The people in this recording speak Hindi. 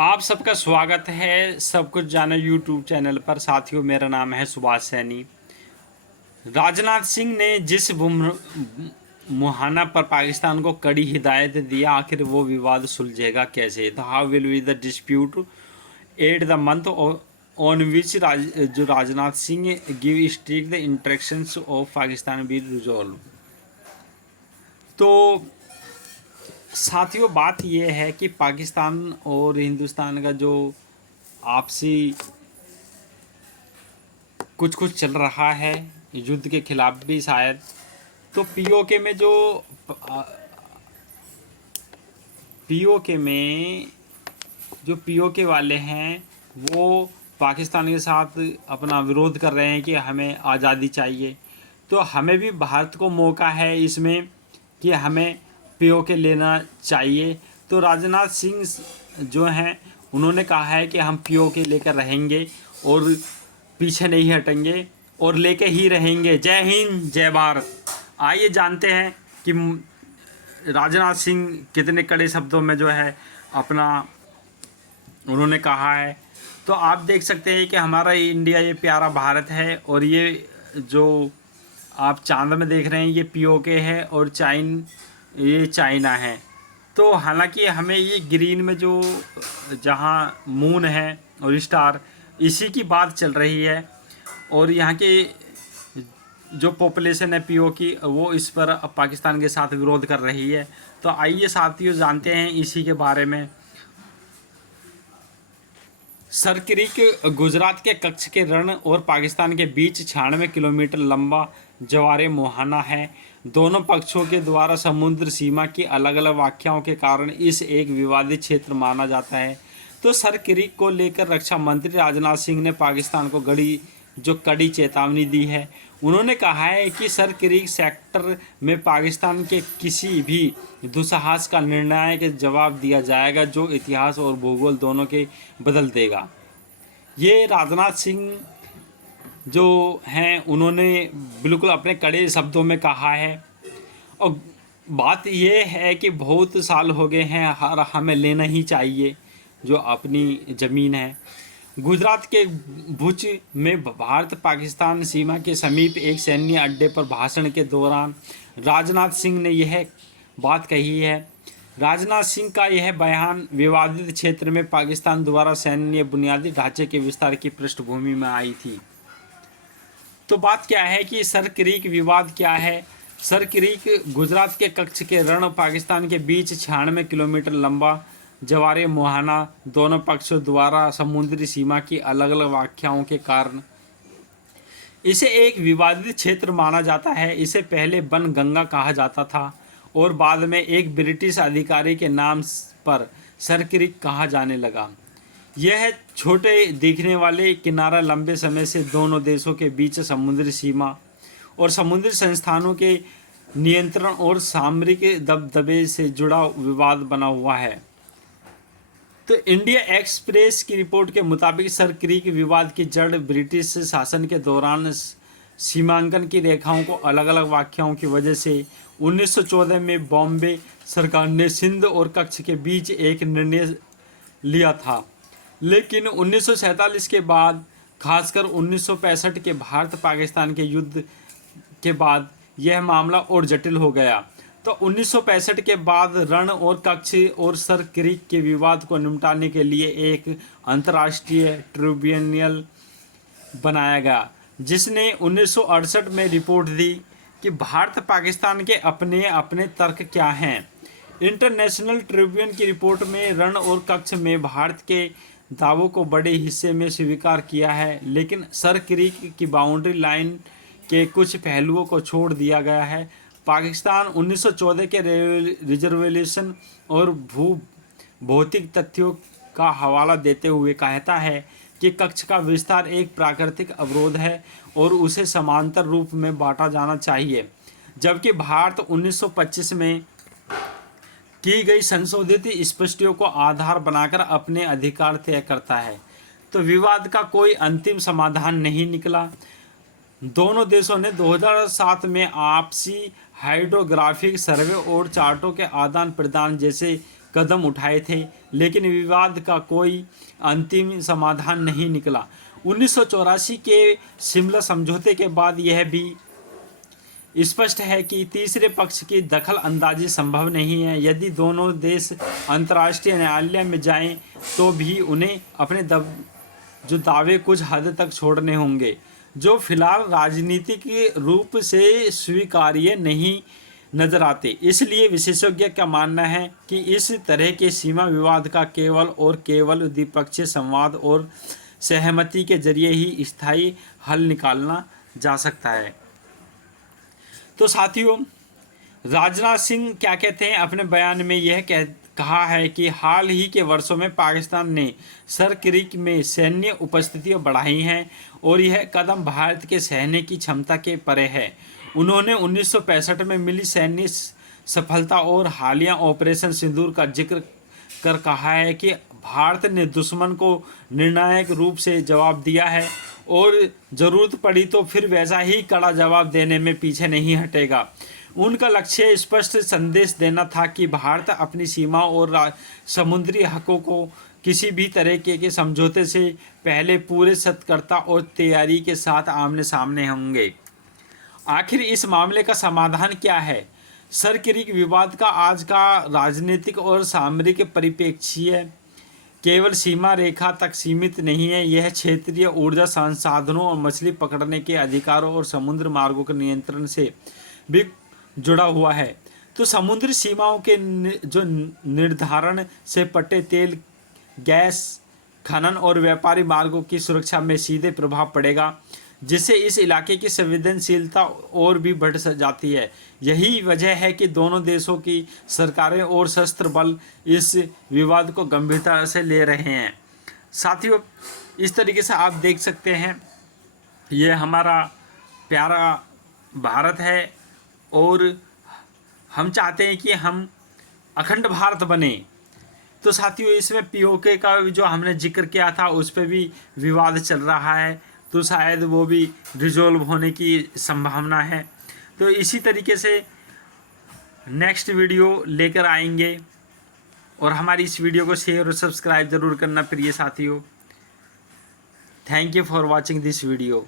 आप सबका स्वागत है सब कुछ जानो यूट्यूब चैनल पर। साथियों, मेरा नाम है सुभाष सैनी। राजनाथ सिंह ने जिस मुहाना पर पाकिस्तान को कड़ी हिदायत दिया, आखिर वो विवाद सुलझेगा कैसे? The how will be the dispute at the month on which जो Rajnath Singh give strict the interactions of Pakistan be resolve. तो साथियों, बात यह है कि पाकिस्तान और हिंदुस्तान का जो आपसी कुछ कुछ चल रहा है, युद्ध के खिलाफ भी शायद। तो पीओके में जो पीओके वाले हैं वो पाकिस्तान के साथ अपना विरोध कर रहे हैं कि हमें आज़ादी चाहिए। तो हमें भी भारत को मौका है इसमें कि हमें पीओके लेना चाहिए। तो राजनाथ सिंह जो हैं उन्होंने कहा है कि हम पीओके लेकर रहेंगे और पीछे नहीं हटेंगे और लेके ही रहेंगे। जय हिंद, जय भारत। आइए जानते हैं कि राजनाथ सिंह कितने कड़े शब्दों में जो है अपना उन्होंने कहा है। तो आप देख सकते हैं कि हमारा इंडिया, ये प्यारा भारत है, और ये जो आप चांद में देख रहे हैं ये पीओके है और ये चाइना है। तो हालांकि हमें ये ग्रीन में जो जहाँ मून है और स्टार, इसी की बात चल रही है, और यहाँ के जो पॉपुलेशन है पीओ की वो इस पर पाकिस्तान के साथ विरोध कर रही है। तो आइए साथियों जानते हैं इसी के बारे में। सर क्रीक गुजरात के कच्छ के रण और पाकिस्तान के बीच 96 किलोमीटर लंबा जवारे मुहाना है। दोनों पक्षों के द्वारा समुद्र सीमा की अलग अलग व्याख्याओं के कारण इस एक विवादित क्षेत्र माना जाता है। तो सर क्रीक को लेकर रक्षा मंत्री राजनाथ सिंह ने पाकिस्तान को कड़ी चेतावनी दी है। उन्होंने कहा है कि सर क्रीक सेक्टर में पाकिस्तान के किसी भी दुस्साहस का निर्णायक जवाब दिया जाएगा जो इतिहास और भूगोल दोनों के बदल देगा। ये राजनाथ सिंह जो हैं उन्होंने बिल्कुल अपने कड़े शब्दों में कहा है। और बात ये है कि बहुत साल हो गए हैं, हमें लेना ही चाहिए जो अपनी ज़मीन है। गुजरात के भुज में भारत पाकिस्तान सीमा के समीप एक सैन्य अड्डे पर भाषण के दौरान राजनाथ सिंह ने यह बात कही है। राजनाथ सिंह का यह बयान विवादित क्षेत्र में पाकिस्तान द्वारा सैन्य बुनियादी ढांचे के विस्तार की पृष्ठभूमि में आई थी। तो बात क्या है कि सर क्रीक विवाद क्या है? सर क्रीक गुजरात के कच्छ के रण पाकिस्तान के बीच 96 किलोमीटर लंबा जवारे मुहाना दोनों पक्षों द्वारा समुद्री सीमा की अलग अलग व्याख्याओं के कारण इसे एक विवादित क्षेत्र माना जाता है। इसे पहले बन गंगा कहा जाता था और बाद में एक ब्रिटिश अधिकारी के नाम पर सर क्रीक कहा जाने लगा। यह छोटे दिखने वाले किनारा लंबे समय से दोनों देशों के बीच समुद्री सीमा और समुद्री संस्थानों के नियंत्रण और सामरिक दबदबे से जुड़ा विवाद बना हुआ है। तो इंडिया एक्सप्रेस की रिपोर्ट के मुताबिक सर क्रीक विवाद की जड़ ब्रिटिश शासन के दौरान सीमांकन की रेखाओं को अलग अलग व्याख्याओं की वजह से 1914 में बॉम्बे सरकार ने सिंध और कच्छ के बीच एक निर्णय लिया था। लेकिन 1947 के बाद, खासकर 1965 के भारत पाकिस्तान के युद्ध के बाद यह मामला और जटिल हो गया। तो 1965 के बाद रण और कच्छ और सर क्रीक के विवाद को निपटाने के लिए एक अंतर्राष्ट्रीय ट्रिब्यूनल बनाया गया, जिसने 1968 में रिपोर्ट दी कि भारत पाकिस्तान के अपने अपने तर्क क्या हैं। इंटरनेशनल ट्रिब्यूनल की रिपोर्ट में रण और कच्छ में भारत के दावों को बड़े हिस्से में स्वीकार किया है, लेकिन सर क्रीक की बाउंड्री लाइन के कुछ पहलुओं को छोड़ दिया गया है। पाकिस्तान 1914 के रिजर्वेशन और भौतिक तथ्यों का हवाला देते हुए कहता है कि कच्छ का विस्तार एक प्राकृतिक अवरोध है और उसे समांतर रूप में बांटा जाना चाहिए, जबकि भारत 1925 में की गई संशोधित स्पष्टियों को आधार बनाकर अपने अधिकार तय करता है। तो विवाद का कोई अंतिम समाधान नहीं निकला। दोनों देशों ने 2007 में आपसी हाइड्रोग्राफिक सर्वे और चार्टों के आदान प्रदान जैसे कदम उठाए थे, लेकिन विवाद का कोई अंतिम समाधान नहीं निकला। 1984 के शिमला समझौते के बाद यह भी स्पष्ट है कि तीसरे पक्ष की दखल अंदाजी संभव नहीं है। यदि दोनों देश अंतर्राष्ट्रीय न्यायालय में जाएं तो भी उन्हें अपने जो दावे कुछ हद तक छोड़ने होंगे, जो फिलहाल राजनीतिक रूप से स्वीकार्य नहीं नजर आते। इसलिए विशेषज्ञ का मानना है कि इस तरह के सीमा विवाद का केवल और केवल द्विपक्षीय संवाद और सहमति के जरिए ही स्थायी हल निकालना जा सकता है। तो साथियों, राजनाथ सिंह क्या कहते हैं अपने बयान में? यह कहा है कि हाल ही के वर्षों में पाकिस्तान ने सर क्रीक में सैन्य उपस्थिति बढ़ाई है और यह कदम भारत के सहने की क्षमता के परे है। उन्होंने 1965 में मिली सैन्य सफलता और हालिया ऑपरेशन सिंदूर का जिक्र कर कहा है कि भारत ने दुश्मन को निर्णायक रूप से जवाब दिया है और ज़रूरत पड़ी तो फिर वैसा ही कड़ा जवाब देने में पीछे नहीं हटेगा। उनका लक्ष्य स्पष्ट संदेश देना था कि भारत अपनी सीमा और समुद्री हकों को किसी भी तरह के समझौते से पहले पूरे सतर्कता और तैयारी के साथ आमने सामने होंगे। आखिर इस मामले का समाधान क्या है? सर क्रीक विवाद का आज का राजनीतिक और सामरिक परिप्रेक्ष्य केवल सीमा रेखा तक सीमित नहीं है। यह क्षेत्रीय ऊर्जा संसाधनों और मछली पकड़ने के अधिकारों और समुद्र मार्गों के नियंत्रण से भी जुड़ा हुआ है। तो समुद्री सीमाओं के जो निर्धारण से पट्टे तेल, गैस खनन और व्यापारी मार्गों की सुरक्षा में सीधे प्रभाव पड़ेगा, जिससे इस इलाके की संवेदनशीलता और भी बढ़ जाती है। यही वजह है कि दोनों देशों की सरकारें और सशस्त्र बल इस विवाद को गंभीरता से ले रहे हैं। साथियों, इस तरीके से आप देख सकते हैं, ये हमारा प्यारा भारत है और हम चाहते हैं कि हम अखंड भारत बने। तो साथियों, इसमें पीओके का जो हमने जिक्र किया था उस पर भी विवाद चल रहा है, तो शायद वो भी रिजॉल्व होने की संभावना है। तो इसी तरीके से नेक्स्ट वीडियो लेकर आएंगे और हमारी इस वीडियो को शेयर और सब्सक्राइब ज़रूर करना प्रिय साथियों। Thank you for watching this video.